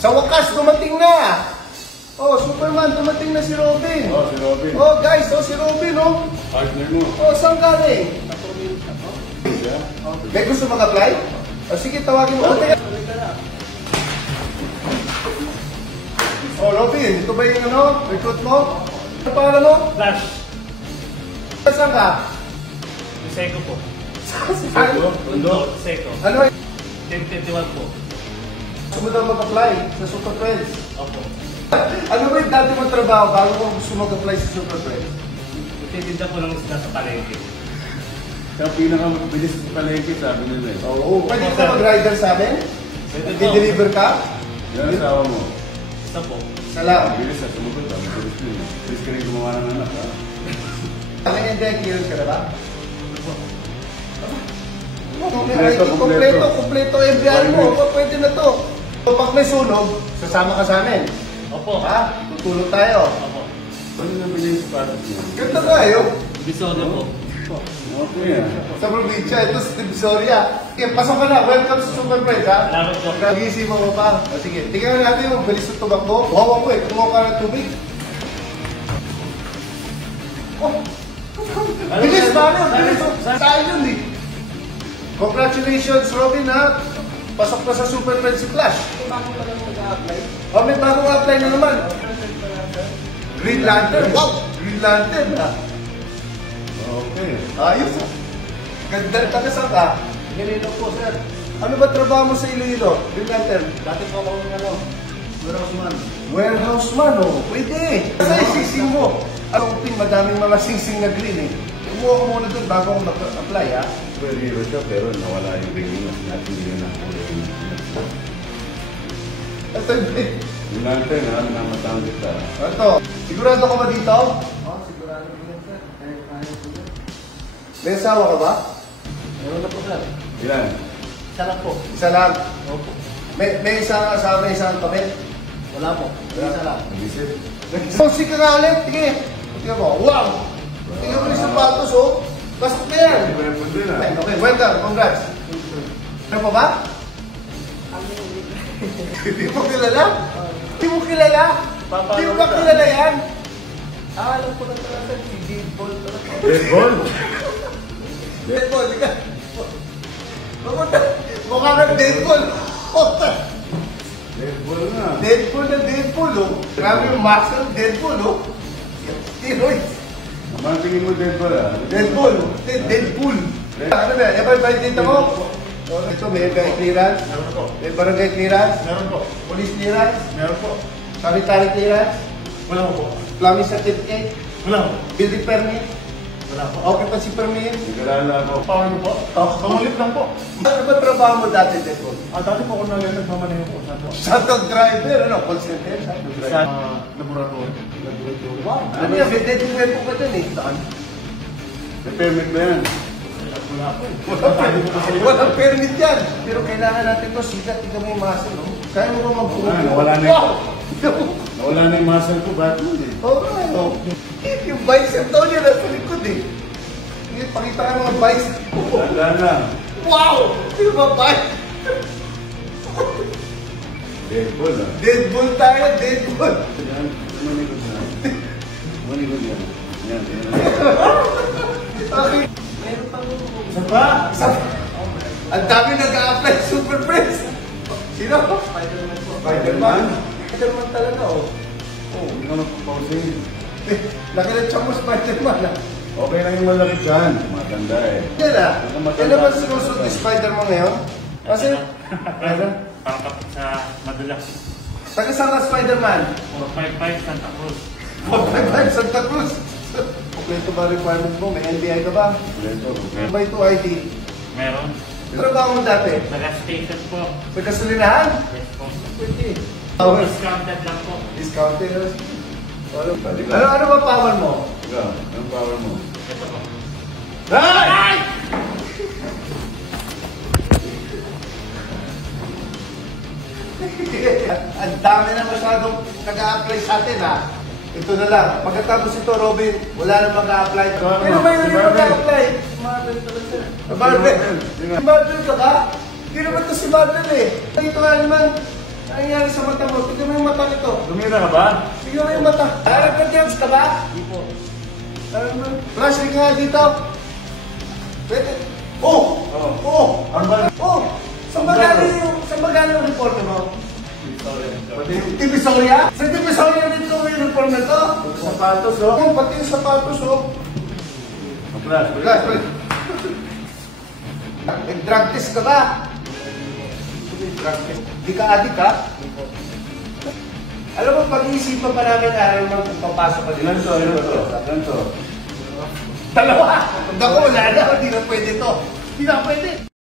Sa wakas, dumating na! Oh, Superman, dumating na si Robin. Oh, si Robin. Oh, guys, oh, si Robin, oh. Partner mo. Oh, saan galing? May gusto mag-apply? Oh, sige, tawagin mo. Oh, Robin, ito ba yung ano, recruit mo? Ano pangalan mo? Flash. Saan ka? Seco po. Seko? Tondo? Seco. Ano? 1021 po. Gusto mo daw mag-apply sa Super Friends? Opo. Ano ba yung dati mong trabaho bago mo gusto mag-apply sa Super Friends? Titinda po ng isda sa palengke. Siya pinakabilis sa palengke, sabi nila eh. Oo. Pwede ka mag-rider sa amin? Di-deliver ka? Yan ang asawa mo. Isa po. Salam. Mabilis na, sumugot ka. Mabilis ka rin. Mabilis ka rin gumawa ng anak, ha? Ano yung clearance ka na ba? Kompleto. Kompleto FBI mo. Pwede na to. So, pag may sunog, sasama ka sa amin. Opo. Ha? Tutulog tayo. Opo. Ano na bilhin sa patos mo? Ganda tayo. Bisono po. Okay, ha? Sa probinsya, ito sa Divisoria. Okay, pasok ka na. Welcome sa Super Friends, ha? Salamat po. Nagising mo pa. O, sige, tingnan natin yung bilis ng tumakbo. Wawa ko eh. Kumuha ka ng tubig. Oh! Bilis ba? Bilis. Saan yun eh? Congratulations, Robin, ha? Pasok na sa Super Friends si Flash. May bago pa lang mag-a-apply. Oh, may bagong apply na naman. Green Lantern. Wow! Green Lantern, ha? Okay. Ayos, ha? Ganda. Taga saan ka? Iloilo po, sir. Ano ba trabaho mo sa Iloilo? Green Lantern. Dati po ako ng ano, warehouseman. Warehouseman, oh. Pwede. Kasi sising mo. Anong ting madaming mga sing-sing na green, eh. Kumuha ko muna doon bago ako mag-apply, ha? Well, hero siya, pero nawala yung ring mo. Natin hindi na nakuha yung Ito yung yung natin, ha? Namatang kita. Ito. Sigurado ka ba dito? Oo, sigurado ko yan, sir. May asawa ka ba? Meron na po, sir. Ilan? Isa lang po. Isa lang. Opo. May isang asawa, may isang kapit. Wala po. Isa lang. Nag-isip. Susi ka nga ulit. Sige. Tingnan mo. Wow! Tingnan mo yung sapatos, oh. Pasok na yan. Pwede na. Okay, welcome. Congrats. Ano pa ba? Hindi mo kilala? Hindi mo kilala? Hindi mo ba kilala yan? Alam ko lang talaga, si Deadpool talaga. Red Bull? Deadpool, ka. Mukha kang Deadpool. Red Bull na. Deadpool na Deadpool, oh. Grabe yung muscle ng Deadpool, oh. Steroids. Naman tingin mo Red Bull, ha? Deadpool. Deadpool. Ano ba? Ever dito mo? Ito, may barangay clearance. Meron po. May barangay clearance. Meron po. Police clearance. Meron po. Sanitary clearance. Wala po. Plumbing certificate. Wala po. Building permit. Wala po. Occupancy permit. Nagkalala ako. Paano po? Pangulit lang po. Ano ba trabaho mo dati, Deadpool? Dati po ako nagmamaneho po. Saan po? Shuttle driver, ano? Call center? Sa laboratory. Wow. Ano yan? May dead po ka dun, eh. Saan? May permit ba yan? Wala po. Walang permit yan. Pero kailangan natin to sikat. Tignan mo yung muscle, no? Kaya mo ba mag-buo? Nawala na Wow! Nawala na yung muscle ko, ba't mo eh? Oo, ano? Yung bicep daw niya nasa likod, eh. Hindi, pakita ka ng mga bicep. Tanda na. Wow! Yung mga bicep. Red Bull, ha? Deadpool tayo, Deadpool. Yan, manikod na. Manikod yan. Yan, yan. Okay. Meron pa po. Isa pa? Isa pa? Ang dami nag-a-apply Super Friends. Sino? Spider-Man po. Spider-Man. Spider-Man talaga, oh. Oh, hindi ka magpapausing. Laki na tiyan mo Spider-Man, ah. Okay lang yung malaki dyan. Matanda eh. Yan, ah. Kailan ba sinusunod ni Spider-Man ngayon? Kasi, ano? Parang kapit sa madalas. Taga saan ka Spider-Man? 455 Santa Cruz. 455 Santa Cruz. Kompleto ba requirement mo? May NBI ka ba? Kompleto. May ba ito ID? Meron. Trabaho mo dati? Nag-station po. Sa gasolinahan? Yes po. Pwede. Power discounted lang po. Discounted. Balik Ano, ano ba power mo? Ikaw, anong power mo? Ito po. Ay! Ang dami na masyadong nag-a-apply sa atin, ha? Ito na lang. Pagkatapos ito, Robin, wala na mag-a-apply. Ano ba yun yung mag-a-apply? Marvel talaga sir. Marvel. Si Marvel ka ba? Hindi naman ito si Marvel, eh. Ito nga naman. nangyari sa mata mo? Tignan mo yung mata nito. Tumira ka ba? Tignan mo yung mata. Nagpa-jams ka ba? Hindi po. Flash, ring nga dito. Pwede. Oh! Oo. Oh! Ang ba? Oh! Saan ba galing yung report mo? Divisoria? Sa Divisoria dito yung uniform na to? Sapatos, oh. Oh, pati yung sapatos, oh. Flash. Flash, flash. Nag-drug test ka ba? Drug test. Di ka adik, ha? Alam mo, pag-iisipan pa namin araw nang papasok ka dito. Ilan to? Ilan to? Ilan to? Dalawa! Naku, wala na. Hindi na pwede to. Hindi na pwede.